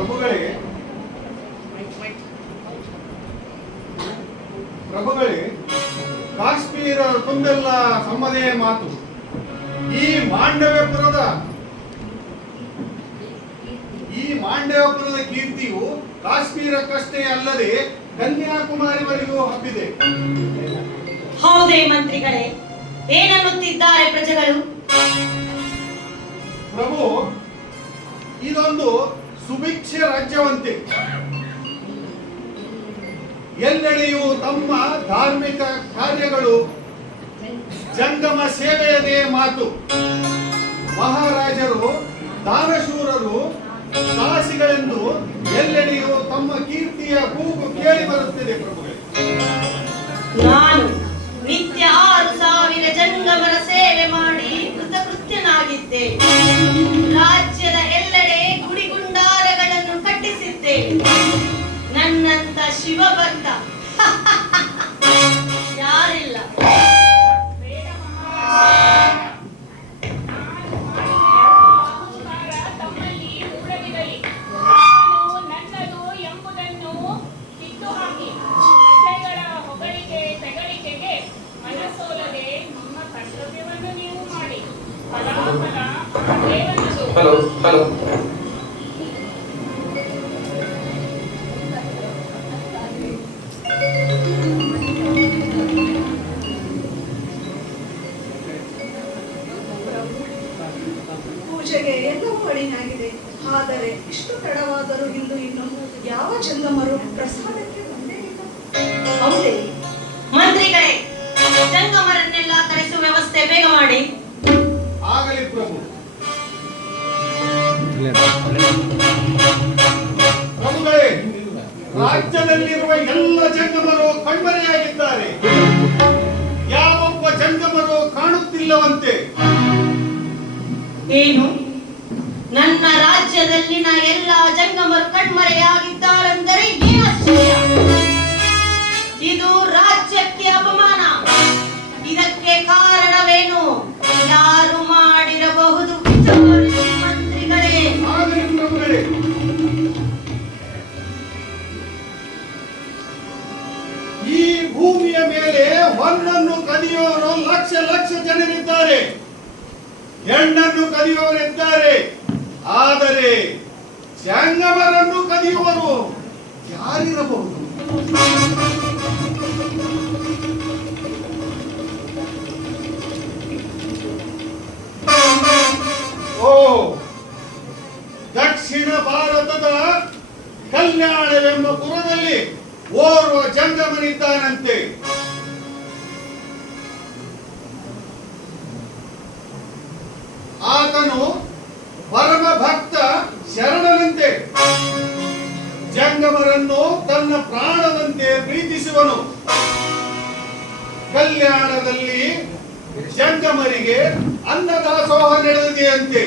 ಪ್ರಭುಗಳೇ, ಕಾಶ್ಮೀರ ತುಂಬೆಲ್ಲ ತಮ್ಮದೇ ಮಾತು. ಈ ಮಾಂಡವ್ಯಪುರದ ಕೀರ್ತಿಯು ಕಾಶ್ಮೀರಕ್ಕಷ್ಟೇ ಅಲ್ಲದೆ ಕನ್ಯಾಕುಮಾರಿವರೆಗೂ ಹಬ್ಬಿದೆ. ಹೌದೇ ಮಂತ್ರಿಗಳೇ, ಏನನ್ನುತ್ತಿದ್ದಾರೆ ಪ್ರಜೆಗಳು? ಪ್ರಭು, ಇದೊಂದು ಸುಭಿಕ್ಷ ರಾಜ್ಯವಂತೆ. ಎಲ್ಲೆಡೆಯೂ ತಮ್ಮ ಧಾರ್ಮಿಕ ಕಾರ್ಯಗಳು, ಜಂಗಮ ಸೇವೆಯದೇ ಮಾತು. ಮಹಾರಾಜರು, ದಾನಶೂರರು, ಸಾಹಸಿಗಳೆಂದು ಎಲ್ಲೆಡೆಯೂ ತಮ್ಮ ಕೀರ್ತಿಯ ಕೂಗು ಕೇಳಿ ಬರುತ್ತಿದೆ. ಪ್ರಭುಗಳೇ, ನಾನು ನಿತ್ಯ 6000 ಜಂಗಮರ ಸೇವೆ ಮಾಡಿ ಕೃತಕೃತ್ಯನಾಗಿದ್ದೆ. ರಾಜ್ಯದ ಎಲ್ಲೆಡೆ ಗುಡಿಗುಂಡಾರಗಳನ್ನು ಕಟ್ಟಿಸಿದ್ದೆ. ನನ್ನಂತ ಶಿವಭಕ್ತ ಯಾರಿಲ್ಲ. ಹಲೋ ಹಲೋ ಪೂಜೆಗೆ ಎಲ್ಲವೂ ಅಡಿನಾಗಿದೆ. ಆದರೆ ಇಷ್ಟು ತಡವಾದರೂ ಇನ್ನು ಯಾವ ಜಂಗಮರು ಪ್ರಸಾದಕ್ಕೆ ಬಂದೇ ಇಲ್ಲ. ಹೌದೇ ಮಂತ್ರಿಗಳೇ, ಜಂಗಮರನ್ನೆಲ್ಲ ಕರೆಸುವ ವ್ಯವಸ್ಥೆ ಬೇಗ ಮಾಡಿ. ಆಗಲಿ ಪ್ರಭು. ಪ್ರಭುಗಳೇ, ರಾಜ್ಯದಲ್ಲಿರುವ ಎಲ್ಲ ಜಂಗಮರು ಕಣ್ಮರೆಯಾಗಿದ್ದಾರೆ. ಯಾವೊಬ್ಬ ಜಂಗಮರು ಕಾಣುತ್ತಿಲ್ಲವಂತೆ. ಏನು? ನನ್ನ ರಾಜ್ಯದಲ್ಲಿನ ಎಲ್ಲ ಜಂಗಮರು ಕಣ್ಮರೆಯಾಗಿದ್ದಾರೆಂದರೆ ಏನು ಆಶ್ಚರ್ಯ? ಇದು ರಾಜ್ಯಕ್ಕೆ ಅಪಮಾನ. ಇದಕ್ಕೆ ಕಾರಣವೇನು? ಯಾರು ಮಾಡಿರಬಹುದು? ಮಂತ್ರಿಗಳೇ, ಈ ಭೂಮಿಯ ಮೇಲೆ ಹೊನ್ನನ್ನು ಕದಿಯೋರು ಲಕ್ಷ ಲಕ್ಷ ಜನರಿದ್ದಾರೆ. ಹೆಣ್ಣನ್ನು ಕದಿಯುವವರಿದ್ದಾರೆ. ಆದರೆ ಜಂಗಮರನ್ನು ಕದಿಯುವರು ಯಾರಿರಬಹುದು? ಓ, ದಕ್ಷಿಣ ಭಾರತದ ಕಲ್ಯಾಣವೆಂಬ ಪುರದಲ್ಲಿ ಓರ್ವ ಜಂಗಮನಿದ್ದಾನಂತೆ. ಆತನು ಪರಮ ಭಕ್ತ ಶರಣನಂತೆ. ಜಂಗಮರನ್ನು ತನ್ನ ಪ್ರಾಣದಂತೆ ಪ್ರೀತಿಸುವನು. ಕಲ್ಯಾಣದಲ್ಲಿ ಜಂಗಮರಿಗೆ ಅನ್ನದಾಸೋಹ ನಡೆದಿದೆಯಂತೆ.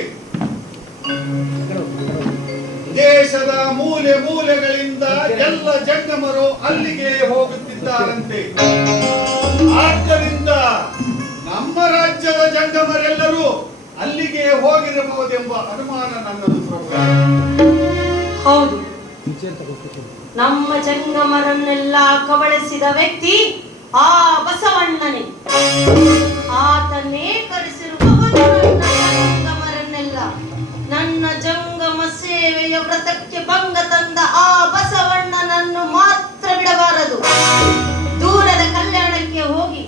ದೇಶದ ಮೂಲೆ ಮೂಲೆಗಳಿಂದ ಎಲ್ಲ ಜಂಗಮರು ಅಲ್ಲಿಗೆ ಹೋಗುತ್ತಿದ್ದಾರಂತೆ. ಆದ್ದರಿಂದ ನಮ್ಮ ರಾಜ್ಯದ ಜಂಗಮರೆಲ್ಲರೂ ಅಲ್ಲಿಗೆ ಹೋಗಿರಬಹುದೆಂಬ ಅನುಮಾನ ನನ್ನದು. ಹೌದು, ನಮ್ಮ ಜಂಗಮರನ್ನೆಲ್ಲ ಕಬಳಿಸಿದ ವ್ಯಕ್ತಿ ಆ ಬಸವಣ್ಣನೇ. ಆತನೇ ಕರೆಸಿರಬಹುದು ನನ್ನ ಜಂಗಮರನ್ನೆಲ್ಲ. ನನ್ನ ಜಂಗಮ ಸೇವೆಯ ವ್ರತಕ್ಕೆ ಭಂಗ ತಂದ ಆ ಬಸವಣ್ಣನನ್ನು ಮಾತ್ರ ಬಿಡಬಾರದು. ದೂರದ ಕಲ್ಯಾಣಕ್ಕೆ ಹೋಗಿ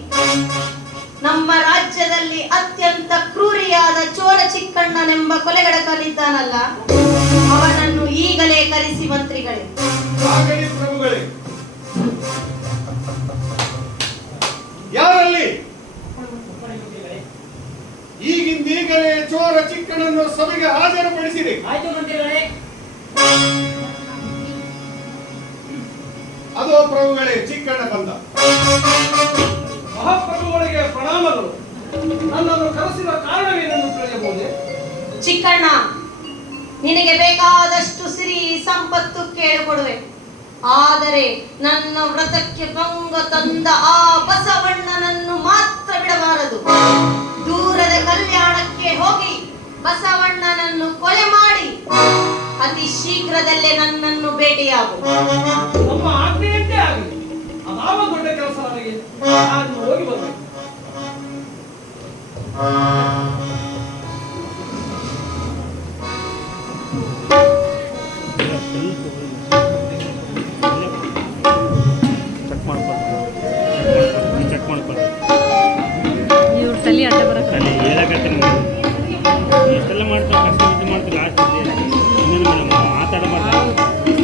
ನಮ್ಮ ರಾಜ್ಯದಲ್ಲಿ ಅತ್ಯಂತ ಕ್ರೂರಿಯಾದ ಚೋಳ ಚಿಕ್ಕಣ್ಣನೆಂಬ ಕೊಲೆಗಡಕನಿದ್ದಾನಲ್ಲ, ಅವನನ್ನು ಈಗಲೇ ಕರೆಸಿ ಮಂತ್ರಿಗಳೇ. ಪ್ರಭುಗಳೇ, ಯಾರಲ್ಲಿ ಈಗಿಂದೀಗಲೇ ಚೋರ ಚಿಕ್ಕಣ್ಣನ್ನು ಸಭೆಗೆ ಹಾಜರುಪಡಿಸಿರಿ. ಆಯ್ತು ಮಂತ್ರಿಗಳೇ. ಅದೋ ಪ್ರಭುಗಳೇ, ಚಿಕ್ಕಣ್ಣ ಬಂದ. ಮಹಾಪ್ರಭುಗಳಿಗೆ ಪ್ರಣಾಮಗಳು. ನನ್ನನ್ನು ಕರೆಸಿದ ಕಾರಣವೇನೆಂದು ತಿಳಿಯಬಹುದೇ? ಚಿಕ್ಕಣ್ಣ, ನಿನಗೆ ಬೇಕಾದಷ್ಟು ಸಿರಿ ಸಂಪತ್ತು ಕೇಳಿಕೊಡುವೆ. ಆದರೆ ನನ್ನ ವ್ರತಕ್ಕೆ ಭಂಗ ತಂದ ಆ ಬಸವಣ್ಣನನ್ನು ಮಾತ್ರ ಬಿಡಬಾರದು. ದೂರದ ಕಲ್ಯಾಣಕ್ಕೆ ಹೋಗಿ ಬಸವಣ್ಣನನ್ನು ಕೊಲೆ ಮಾಡಿ ಅತಿ ಅತಿ ಶೀಘ್ರದಲ್ಲೇ ನನ್ನನ್ನು ಭೇಟಿಯಾಗು. ನಮ್ಮ ಆಜ್ಞೆಯಂತೆ ಆಗಲಿ. ಅದಾವ ದೊಡ್ಡ ಕೆಲಸ ನನಗೆ. ನಾನು ಹೋಗಿ ಬರ್ಬೇಕು.